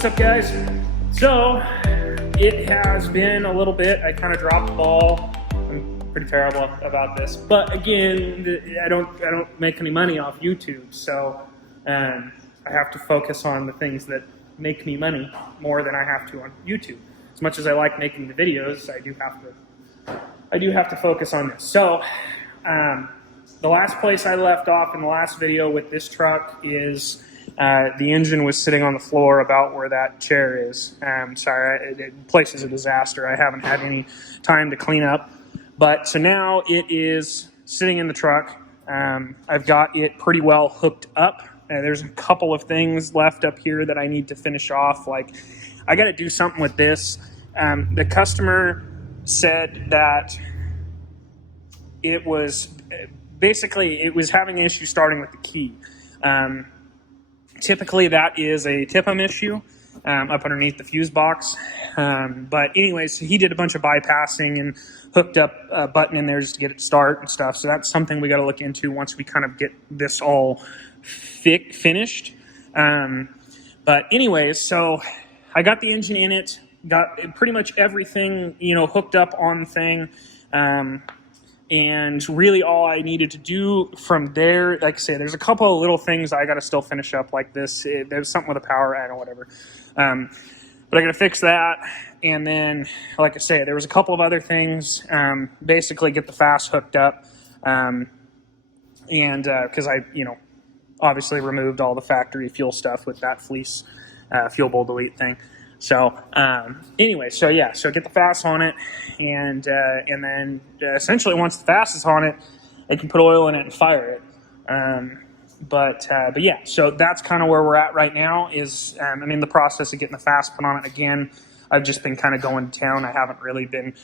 What's up, guys? So it has been a little bit. I kind of dropped the ball. I'm pretty terrible about this, but again, I don't make any money off YouTube, so I have to focus on the things that make me money more than I have to on YouTube. As much as I like making the videos, I do have to focus on this. So the last place I left off in the last video with this truck is the engine was sitting on the floor about where that chair is. Sorry, the place is a disaster. I haven't had any time to clean up. But so now it is sitting in the truck. I've got it pretty well hooked up. There's a couple of things left up here that I need to finish off. Like, I got to do something with this. The customer said that it was basically, it was having an issue starting with the key. Typically that is a TIPM issue up underneath the fuse box. But anyways, so he did a bunch of bypassing and hooked up a button in there just to get it to start and stuff. So that's something we got to look into once we kind of get this all finished. But anyways, so I got the engine in it, got pretty much everything, hooked up on the thing. And really all I needed to do from there, like I say, there's a couple of little things I got to still finish up like this. There's something with the power, I don't know, whatever. But I got to fix that. And then, like I say, there was a couple of other things, basically get the FASS hooked up. And because I, obviously removed all the factory fuel stuff with that fleece fuel bowl delete thing. So anyway, so yeah, so get the FASS on it, and then essentially once the FASS is on it, I can put oil in it and fire it. But yeah, so that's kind of where we're at right now. Is I'm in the process of getting the FASS put on it again. I've just been kind of going to town. I haven't really been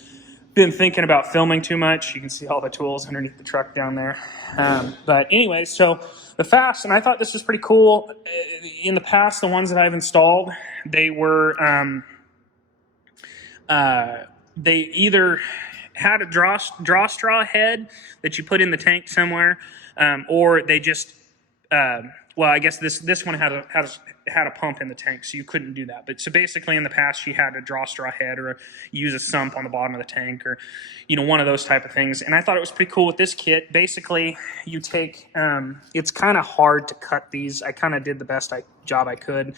thinking about filming too much. You can see all the tools underneath the truck down there. But anyway, so the FASS, and I thought this was pretty cool. In the past, the ones that I've installed, they were, they either had a draw straw head that you put in the tank somewhere, or they just, well, I guess this one had a pump in the tank, so you couldn't do that. But so basically in the past, you had to draw straw head or use a sump on the bottom of the tank, or, one of those type of things. And I thought it was pretty cool with this kit. Basically, you take, it's kind of hard to cut these. I kind of did the best job I could.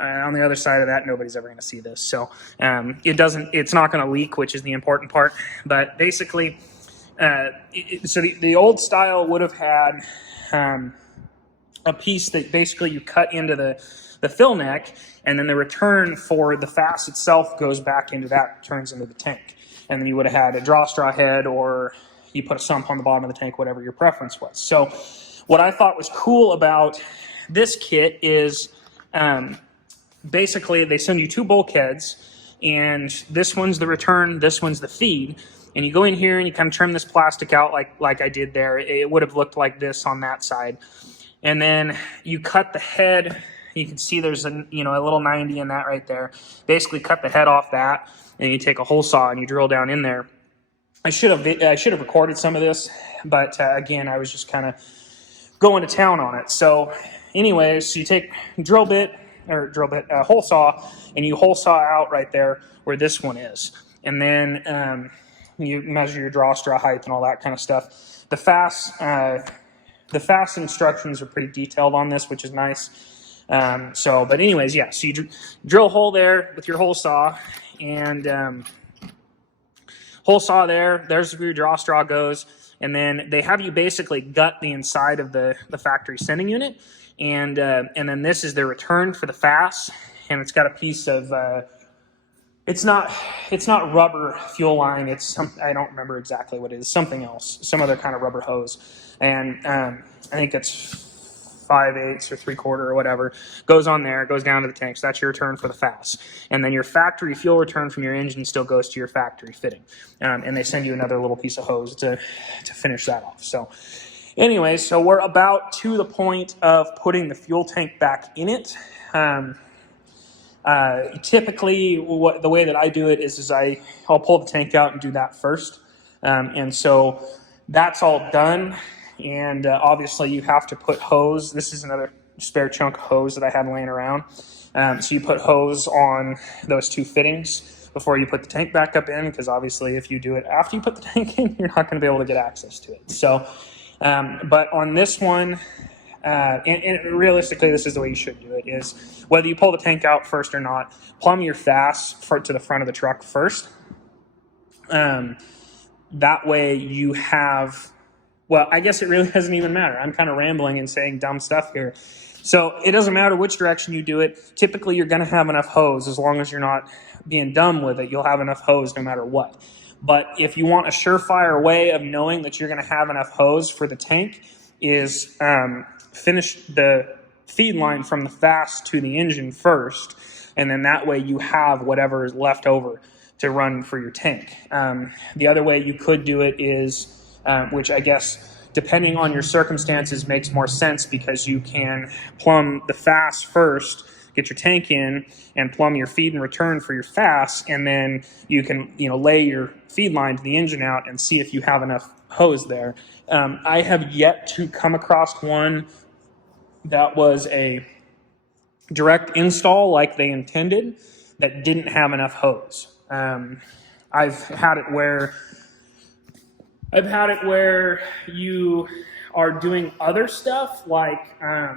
On the other side of that, nobody's ever going to see this. So it's not going to leak, which is the important part. But basically, so the old style would have had a piece that basically you cut into the fill neck, and then the return for the FASS itself goes back into that, turns into the tank. And then you would have had a draw straw head, or you put a sump on the bottom of the tank, whatever your preference was. So what I thought was cool about this kit is basically they send you two bulkheads, and this one's the return, this one's the feed. And you go in here and you kind of trim this plastic out like I did there. It would have looked like this on that side. And then you cut the head. You can see there's a little 90 in that right there. Basically cut the head off that, and you take a hole saw and you drill down in there. I should have recorded some of this, but again, I was just kind of going to town on it. So anyways, you take a hole saw, and you hole saw out right there where this one is. And then you measure your draw straw height and all that kind of stuff. The FASS instructions are pretty detailed on this, which is nice. But anyways, yeah, so you drill a hole there with your hole saw, and hole saw there's where your draw straw goes. And then they have you basically gut the inside of the factory sending unit. And then this is the return for the FASS, and it's got a piece of, it's not rubber fuel line. It's I don't remember exactly what it is, something else, some other kind of rubber hose. And I think it's 5/8 or 3/4 or whatever, goes on there, goes down to the tank. So that's your return for the FASS. And then your factory fuel return from your engine still goes to your factory fitting. And they send you another little piece of hose to finish that off. So anyway, so we're about to the point of putting the fuel tank back in it. Typically, the way that I do it is I'll pull the tank out and do that first. And so that's all done. And obviously you have to put hose. This is another spare chunk of hose that I had laying around. So you put hose on those two fittings before you put the tank back up in, because obviously if you do it after you put the tank in, you're not going to be able to get access to it. So, but on this one, and realistically, this is the way you should do it, is whether you pull the tank out first or not, plumb your FASS to the front of the truck first. That way you have, well, I guess it really doesn't even matter. I'm kind of rambling and saying dumb stuff here. So it doesn't matter which direction you do it. Typically, you're going to have enough hose. As long as you're not being dumb with it, you'll have enough hose no matter what. But if you want a surefire way of knowing that you're going to have enough hose for the tank, is finish the feed line from the FASS to the engine first, and then that way you have whatever is left over to run for your tank. The other way you could do it is, which I guess depending on your circumstances makes more sense, because you can plumb the FASS first, get your tank in, and plumb your feed and return for your FASS, and then you can lay your feed line to the engine out and see if you have enough hose there. I have yet to come across one that was a direct install like they intended that didn't have enough hose. I've had it where you are doing other stuff like, I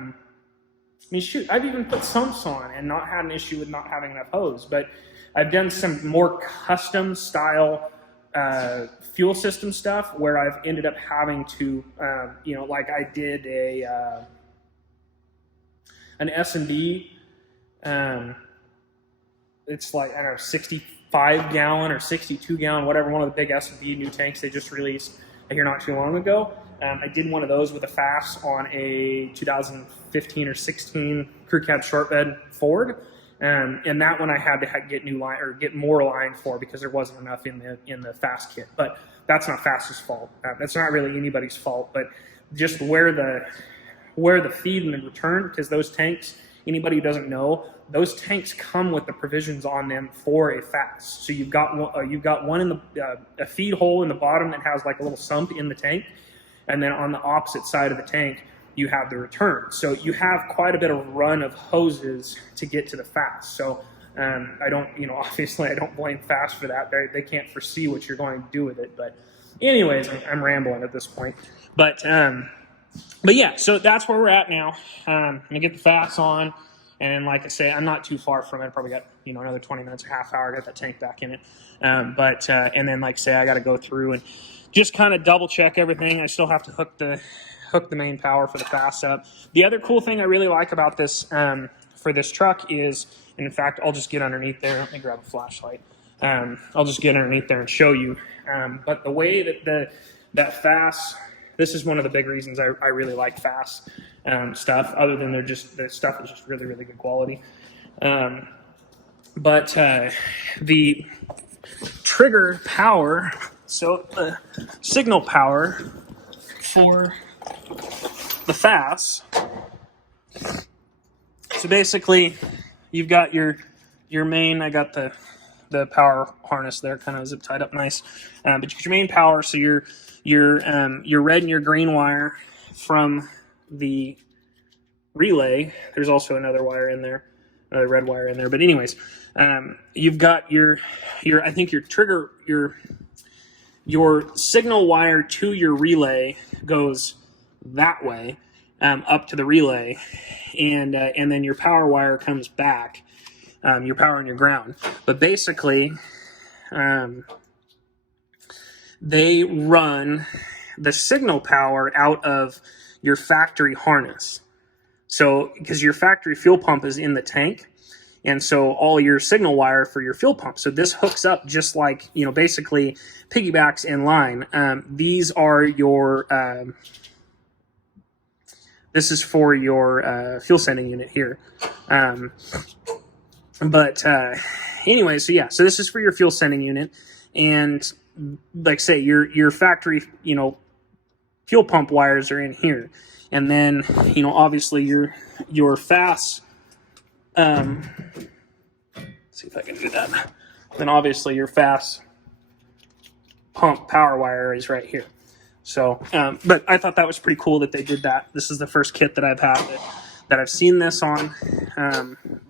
mean, shoot, I've even put sumps on and not had an issue with not having enough hose, but I've done some more custom style fuel system stuff where I've ended up having to, like I did an S&D, it's like, I don't know, 65 gallon or 62 gallon, whatever, one of the big S&D new tanks they just released here not too long ago. I did one of those with a FASS on a 2015 or 16 crew cab short bed Ford. And that one I had to get new line, or get more line for, because there wasn't enough in the FASS kit. But that's not FASS's fault. That's not really anybody's fault, but just where the feed and the return, because those tanks, anybody who doesn't know, those tanks come with the provisions on them for a FASS. So you've got one in a feed hole in the bottom that has like a little sump in the tank, and then on the opposite side of the tank you have the return. So you have quite a bit of run of hoses to get to the FASS. So I don't, obviously I don't blame FASS for that. They can't foresee what you're going to do with it. But anyways, I'm rambling at this point. But yeah, so that's where we're at now. I'm gonna get the FASS on, and like I say, I'm not too far from it. I probably got another 20 minutes or half hour to get that tank back in it. And then like I say, I got to go through and just kind of double check everything. I still have to hook the main power for the FASS up. The other cool thing I really like about this for this truck is, and in fact, I'll just get underneath there. Let me grab a flashlight. I'll just get underneath there and show you. But the way that that FASS, this is one of the big reasons I really like FASS stuff, other than the stuff is just really, really good quality. But the trigger power, so the signal power for the FASS, so basically you've got your main, I got the power harness there kind of zip tied up nice, but you get your main power, so your red and your green wire from the relay. There's also another wire in there, another red wire in there, but anyways, you've got your I think your trigger, your signal wire to your relay goes that way, up to the relay, and then your power wire comes back, your power and your ground. But basically, they run the signal power out of your factory harness. So, because your factory fuel pump is in the tank, and so all your signal wire for your fuel pump. So this hooks up just like, basically piggybacks in line. These are your, this is for your fuel sending unit here. Anyway, so yeah, so this is for your fuel sending unit. And like say your factory, fuel pump wires are in here. And then, obviously your FASS, let's see if I can do that. Then obviously your FASS pump power wire is right here. So, but I thought that was pretty cool that they did that. This is the first kit that I've had that I've seen this on,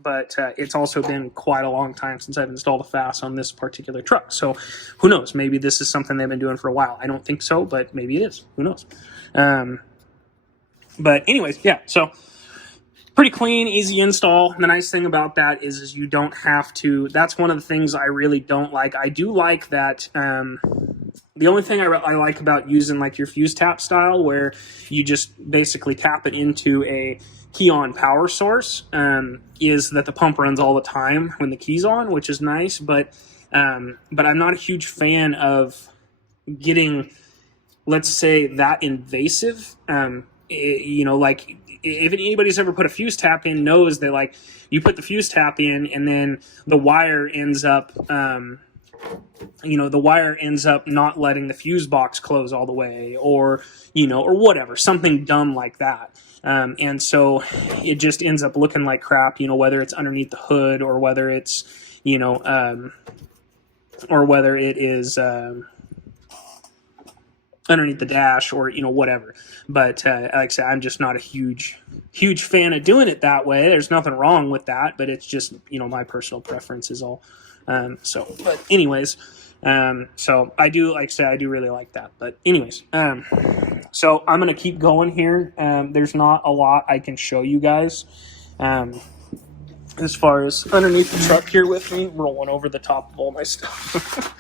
but it's also been quite a long time since I've installed a FASS on this particular truck. So who knows? Maybe this is something they've been doing for a while. I don't think so, but maybe it is. Who knows? But anyways, yeah, so pretty clean, easy install. The nice thing about that is you don't have to, that's one of the things I really don't like. I do like that, the only thing I like about using like your fuse tap style, where you just basically tap it into a key-on power source, is that the pump runs all the time when the key's on, which is nice, but I'm not a huge fan of getting, let's say, that invasive. You know, like if anybody's ever put a fuse tap in knows that like you put the fuse tap in and then the wire ends up, you know, the wire ends up not letting the fuse box close all the way, or, you know, or whatever, something dumb like that. And so it just ends up looking like crap, you know, whether it's underneath the hood or whether it's, you know, or whether it is, underneath the dash, or, you know, whatever. But like I said, I'm just not a huge fan of doing it that way. There's nothing wrong with that, but it's just, you know, my personal preference is all. So, but anyways, so I do, like I said, I do really like that. But anyways, so I'm going to keep going here. There's not a lot I can show you guys. As far as underneath the truck here with me, rolling over the top of all my stuff.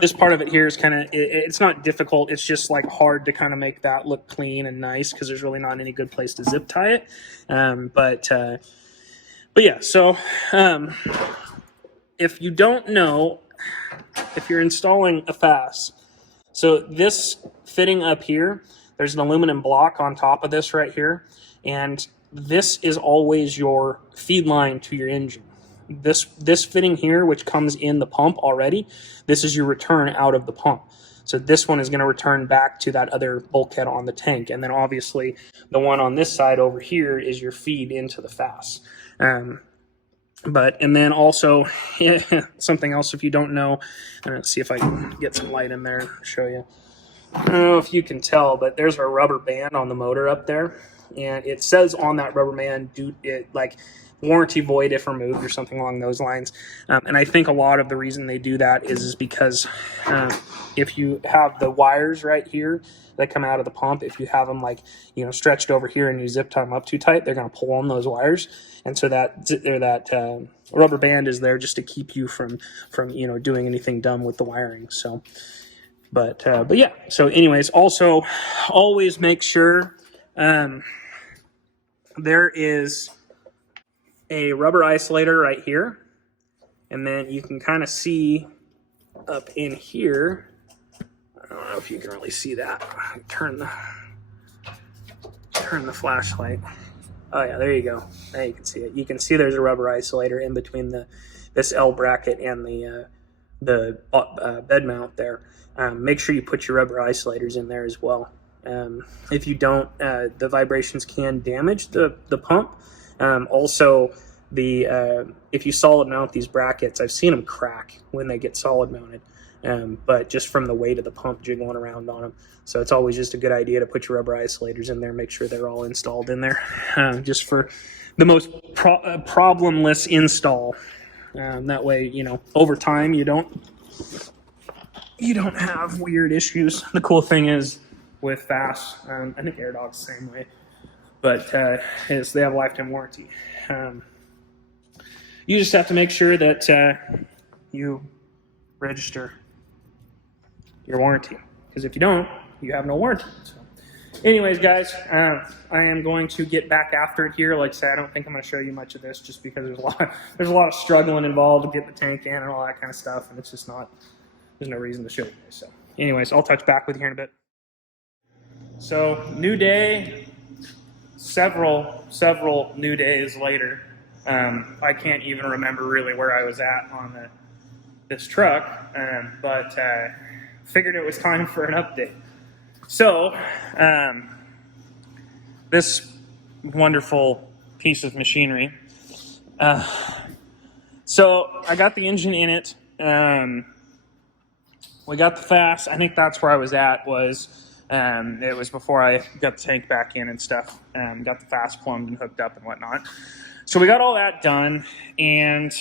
This part of it here is kind of, it's not difficult. It's just like hard to kind of make that look clean and nice because there's really not any good place to zip tie it. But yeah, so if you don't know, if you're installing a FASS, so this fitting up here, there's an aluminum block on top of this right here, and this is always your feed line to your engine. This fitting here, which comes in the pump already, this is your return out of the pump. So this one is going to return back to that other bulkhead on the tank. And then obviously the one on this side over here is your feed into the FASS. And then also something else, if you don't know, let's see if I can get some light in there and show you. I don't know if you can tell, but there's a rubber band on the motor up there. And it says on that rubber band, warranty void if removed or something along those lines. And I think a lot of the reason they do that is because if you have the wires right here that come out of the pump, if you have them like, you know, stretched over here and you zip tie them up too tight, they're going to pull on those wires. And so that rubber band is there just to keep you from, you know, doing anything dumb with the wiring. So, but yeah, so anyways, also always make sure there is a rubber isolator right here, and then you can kind of see up in here, I don't know if you can really see that, turn the flashlight. Oh yeah, there you go, now you can see it. You can see there's a rubber isolator in between this L bracket and the bed mount there. Make sure you put your rubber isolators in there as well. If you don't, the vibrations can damage the pump. Also, if you solid mount these brackets, I've seen them crack when they get solid mounted, but just from the weight of the pump jiggling around on them. So it's always just a good idea to put your rubber isolators in there, make sure they're all installed in there, just for the most problemless install. That way, you know, over time you don't have weird issues. The cool thing is with FASS, I think AirDog's the same way, but is they have a lifetime warranty. You just have to make sure that you register your warranty, because if you don't, you have no warranty. So, anyways, guys, I am going to get back after it here. Like I said, I don't think I'm going to show you much of this, just because there's a lot of struggling involved to get the tank in and all that kind of stuff, and it's just not. There's no reason to show you guys. So, anyways, I'll touch back with you here in a bit. So, new day. Several new days later. I can't even remember really where I was at on this truck, but figured it was time for an update. So, this wonderful piece of machinery. So I got the engine in it. We got the FASS. I think that's where I was at, was It was before I got the tank back in and stuff, got the FASS plumbed and hooked up and whatnot. So we got all that done and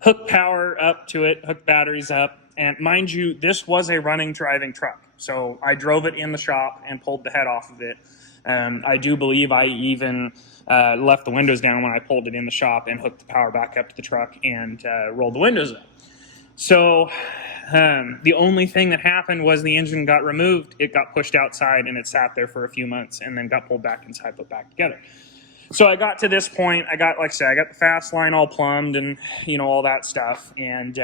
hooked power up to it, hooked batteries up. And mind you, this was a running, driving truck. So I drove it in the shop and pulled the head off of it. I do believe I even left the windows down when I pulled it in the shop and hooked the power back up to the truck and rolled the windows up. So the only thing that happened was the engine got removed, it got pushed outside, and it sat there for a few months and then got pulled back inside, put back together. So I got to this point, I got, like I said, I got the FASS line all plumbed and, all that stuff. And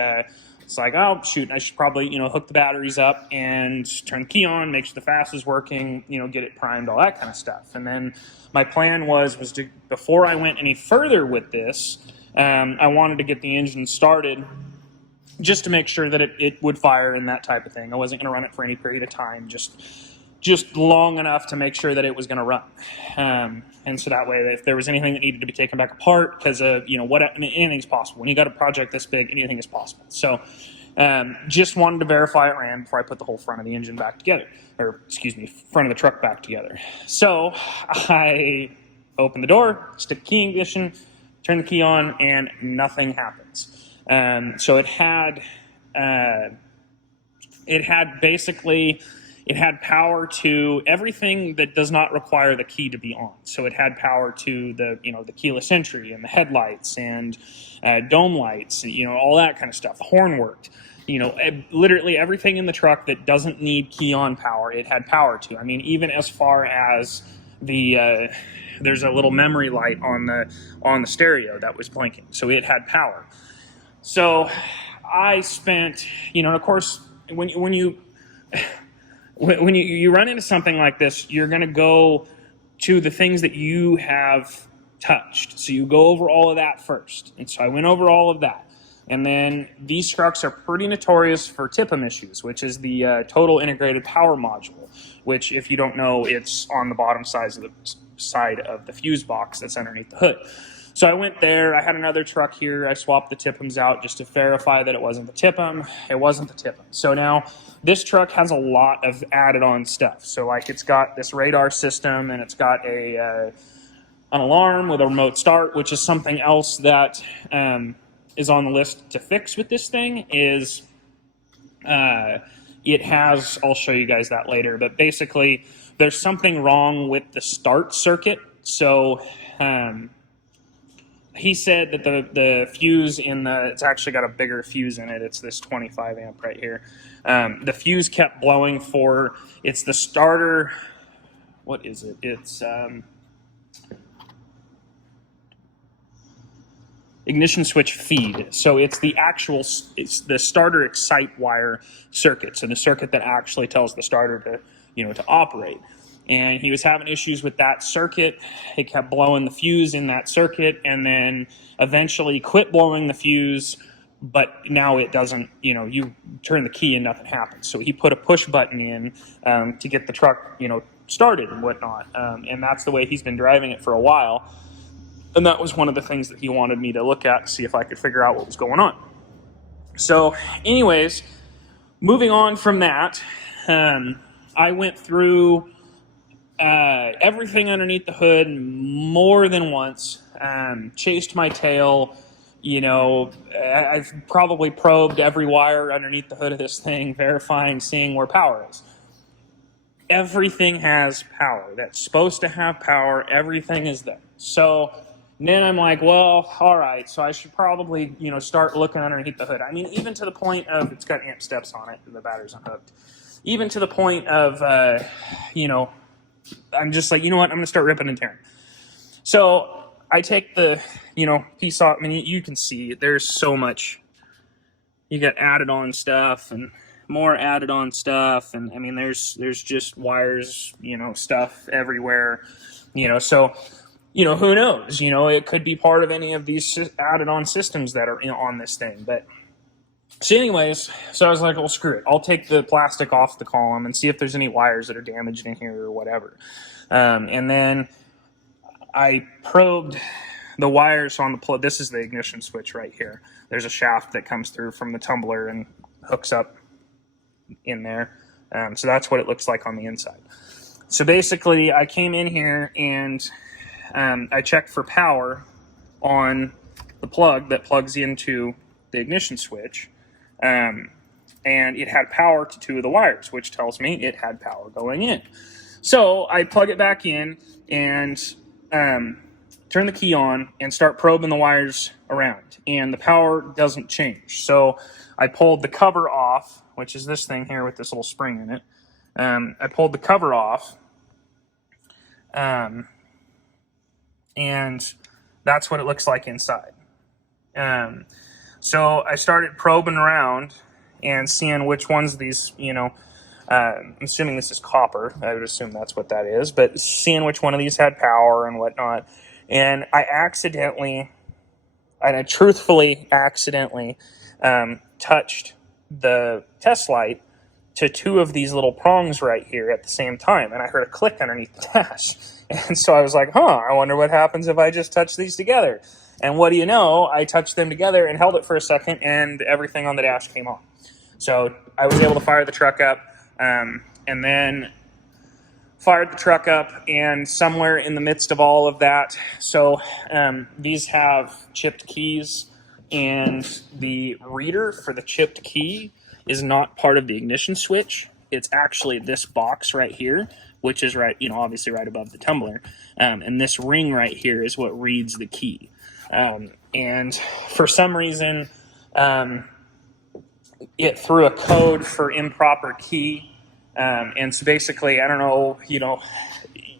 it's like, oh, shoot, I should probably, hook the batteries up and turn the key on, make sure the FASS is working, get it primed, all that kind of stuff. And then my plan was to, before I went any further with this, I wanted to get the engine started just to make sure that it would fire and that type of thing. I wasn't going to run it for any period of time, just long enough to make sure that it was going to run. And so that way, if there was anything that needed to be taken back apart, because anything's possible. When you got a project this big, anything is possible. So just wanted to verify it ran before I put the whole front of the engine back together, or excuse me, front of the truck back together. So I open the door, stick the key in ignition, turn the key on, and nothing happens. So it had basically, it had power to everything that does not require the key to be on. So it had power to the keyless entry and the headlights and dome lights, all that kind of stuff. The horn worked. Literally everything in the truck that doesn't need key on power, it had power to. I mean, even as far as there's a little memory light on the stereo that was blinking. So it had power. So I spent, of course, when you run into something like this, you're going to go to the things that you have touched. So you go over all of that first. And so I went over all of that. And then these trucks are pretty notorious for TIPM issues, which is the total integrated power module, which, if you don't know, it's on the bottom side of the fuse box that's underneath the hood. So I went there, I had another truck here, I swapped the TIPMs out just to verify that it wasn't the TIPM. It wasn't the TIPM. So now this truck has a lot of added on stuff. So like it's got this radar system and it's got an alarm with a remote start, which is something else that is on the list to fix with this thing. Is it has, I'll show you guys that later, but basically there's something wrong with the start circuit. So he said that the fuse it's actually got a bigger fuse in it. It's this 25 amp right here. The fuse kept blowing it's the starter, what is it? It's ignition switch feed. So it's the starter excite wire circuit. So the circuit that actually tells the starter to operate. And he was having issues with that circuit. It kept blowing the fuse in that circuit and then eventually quit blowing the fuse, but now it doesn't, you turn the key and nothing happens. So he put a push button in to get the truck, started and whatnot. And that's the way he's been driving it for a while. And that was one of the things that he wanted me to look at to see if I could figure out what was going on. So anyways, moving on from that, I went through everything underneath the hood more than once, chased my tail, I've probably probed every wire underneath the hood of this thing, verifying, seeing where power is. Everything has power. That's supposed to have power. Everything is there. So then I'm like, well, all right, so I should probably, start looking underneath the hood. I mean, even to the point of, it's got amp steps on it, and the battery's unhooked. Even to the point of, I'm just like, you know what, I'm going to start ripping and tearing. So I take the, piece off. I mean, you can see there's so much. You got added on stuff and more added on stuff. And I mean, there's just wires, stuff everywhere, so, who knows, it could be part of any of these added on systems that are on this thing. But so anyways, so I was like, well, screw it. I'll take the plastic off the column and see if there's any wires that are damaged in here or whatever. And then I probed the wires on the plug. This is the ignition switch right here. There's a shaft that comes through from the tumbler and hooks up in there. So that's what it looks like on the inside. So basically, I came in here and I checked for power on the plug that plugs into the ignition switch. And it had power to 2 of the wires, which tells me it had power going in. So I plug it back in and turn the key on and start probing the wires around, and the power doesn't change. So I pulled the cover off, which is this thing here with this little spring in it. I pulled the cover off, and that's what it looks like inside. So I started probing around and seeing which ones of these, I'm assuming this is copper. I would assume that's what that is, but seeing which one of these had power and whatnot. And I truthfully accidentally touched the test light to 2 of these little prongs right here at the same time. And I heard a click underneath the dash. And so I was like, I wonder what happens if I just touch these together. And what do you know? I touched them together and held it for a second, and everything on the dash came on. So I was able to fire the truck up, and then fired the truck up, and somewhere in the midst of all of that, so these have chipped keys, and the reader for the chipped key is not part of the ignition switch. It's actually this box right here, which is right, obviously right above the tumbler, and this ring right here is what reads the key. And for some reason, it threw a code for improper key. And so basically, I don't know,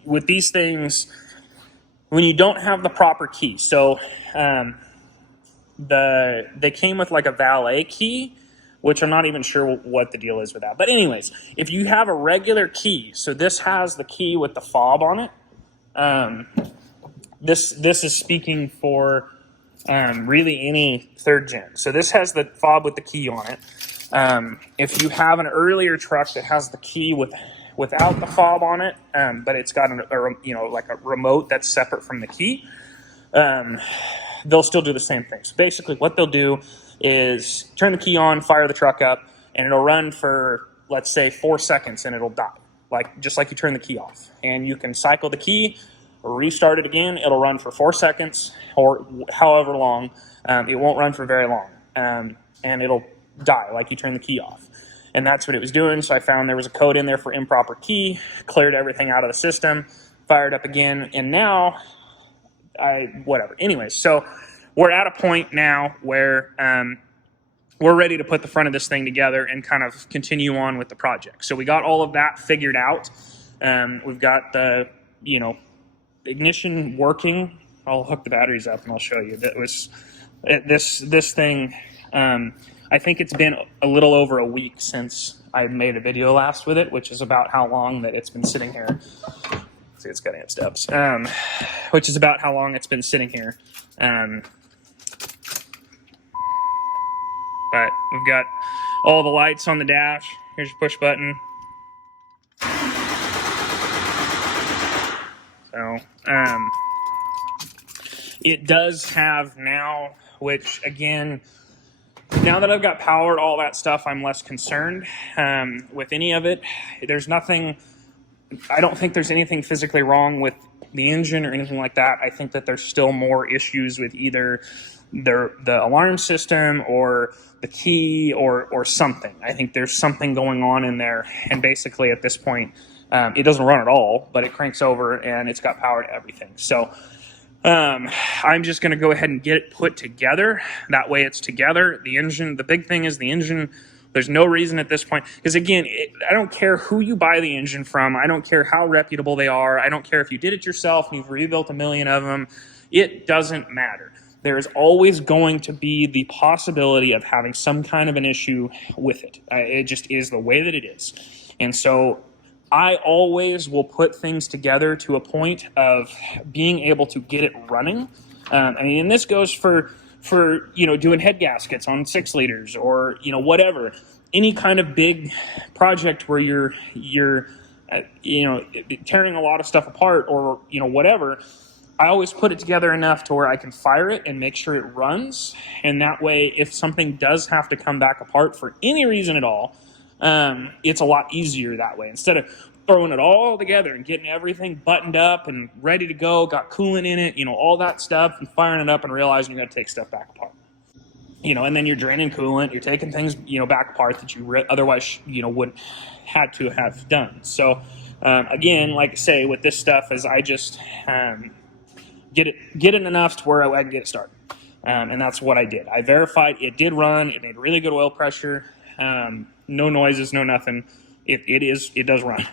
with these things, when you don't have the proper key, so they came with like a valet key, which I'm not even sure what the deal is with that. But anyways, if you have a regular key, so this has the key with the fob on it. This is speaking for really any 3rd gen. So this has the fob with the key on it. If you have an earlier truck that has the key without the fob on it, but it's got like a remote that's separate from the key, they'll still do the same thing. So basically what they'll do is turn the key on, fire the truck up, and it'll run for, let's say, 4 seconds, and it'll die, just like you turn the key off. And you can cycle the key, restart it again, it'll run for 4 seconds or however long. It won't run for very long, and it'll die like you turn the key off. And that's what it was doing. So I found there was a code in there for improper key, cleared everything out of the system, fired up again, and now whatever. Anyways, so we're at a point now where we're ready to put the front of this thing together and kind of continue on with the project. So we got all of that figured out. We've got the ignition working. I'll hook the batteries up and I'll show you. That was this thing. I think it's been a little over a week since I made a video last with it, which is about how long that it's been sitting here. See, it's got amp steps, which is about how long it's been sitting here. But we've got all the lights on the dash. Here's your push button. So, it does have now, which again, now that I've got powered all that stuff, I'm less concerned with any of it. There's nothing, I don't think there's anything physically wrong with the engine or anything like that. I think that there's still more issues with either the alarm system or the key or something. I think there's something going on in there, and basically at this point, it doesn't run at all, but it cranks over and it's got power to everything. So I'm just going to go ahead and get it put together. That way it's together. The engine, the big thing is the engine. There's no reason at this point, because again, I don't care who you buy the engine from. I don't care how reputable they are. I don't care if you did it yourself and you've rebuilt a million of them. It doesn't matter. There is always going to be the possibility of having some kind of an issue with it. It just is the way that it is. And so I always will put things together to a point of being able to get it running. I mean, and this goes for doing head gaskets on 6 liters or whatever, any kind of big project where you're tearing a lot of stuff apart or whatever. I always put it together enough to where I can fire it and make sure it runs, and that way if something does have to come back apart for any reason at all, it's a lot easier that way. Instead of throwing it all together and getting everything buttoned up and ready to go, got coolant in it, all that stuff, and firing it up and realizing you got to take stuff back apart. And then you're draining coolant, you're taking things, back apart that you otherwise, wouldn't had to have done. So, again, like I say, with this stuff, is I just get it enough to where I can get it started. And that's what I did. I verified it did run. It made really good oil pressure. No noises, no nothing. It does run.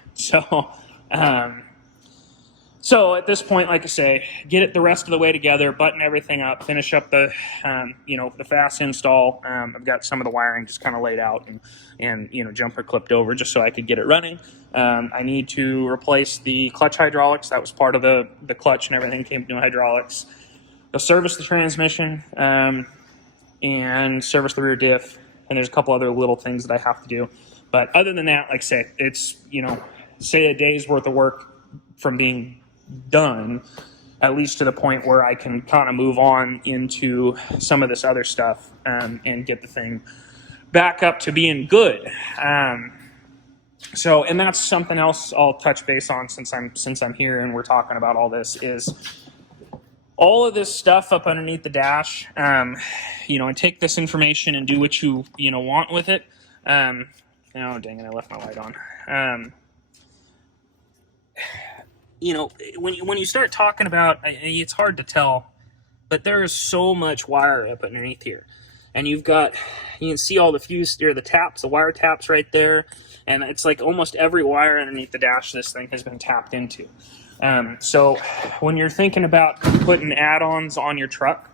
So at this point, like I say, get it the rest of the way together, button everything up, finish up the the FASS install. I've got some of the wiring just kind of laid out and jumper clipped over just so I could get it running. I need to replace the clutch hydraulics. That was part of the clutch and everything came to new hydraulics. I'll service the transmission and service the rear diff, and there's a couple other little things that I have to do. But other than that, like I say, it's say a day's worth of work from being done, at least to the point where I can kind of move on into some of this other stuff and get the thing back up to being good. And that's something else I'll touch base on since I'm here and we're talking about all this, is all of this stuff up underneath the dash, and take this information and do what you want with it. Oh, dang it, I left my light on. When you start talking about, it's hard to tell, but there is so much wire up underneath here. And you can see all the fuse, or the taps, the wire taps right there. And it's like almost every wire underneath the dash this thing has been tapped into. So when you're thinking about putting add-ons on your truck,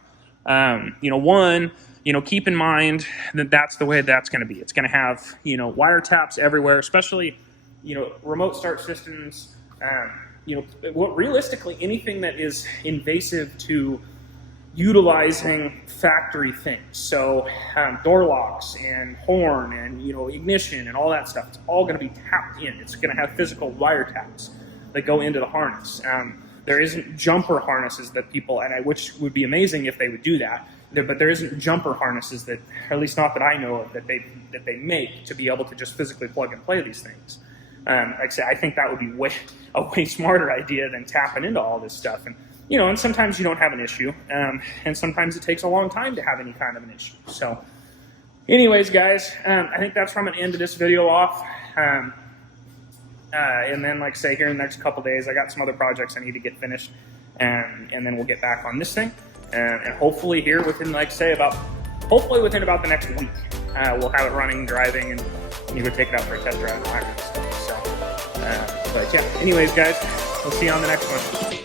keep in mind that that's the way that's going to be. It's going to have, wire taps everywhere, especially, remote start systems, realistically, anything that is invasive to utilizing factory things. So door locks and horn and, ignition and all that stuff, it's all going to be tapped in. It's going to have physical wire taps that go into the harness. There isn't jumper harnesses that people, which would be amazing if they would do that, but there isn't jumper harnesses that, or at least not that I know of, that they make to be able to just physically plug and play these things. Like I say, I think that would be a way smarter idea than tapping into all this stuff. And and sometimes you don't have an issue, and sometimes it takes a long time to have any kind of an issue. So, anyways, guys, I think that's where I'm going to end this video off. And then, like I say, here in the next couple days, I got some other projects I need to get finished, and then we'll get back on this thing. And hopefully here within, like I say, within about the next week, we'll have it running, driving, and you go take it out for a test drive and all that kind of stuff. So, but yeah, anyways, guys, we'll see you on the next one.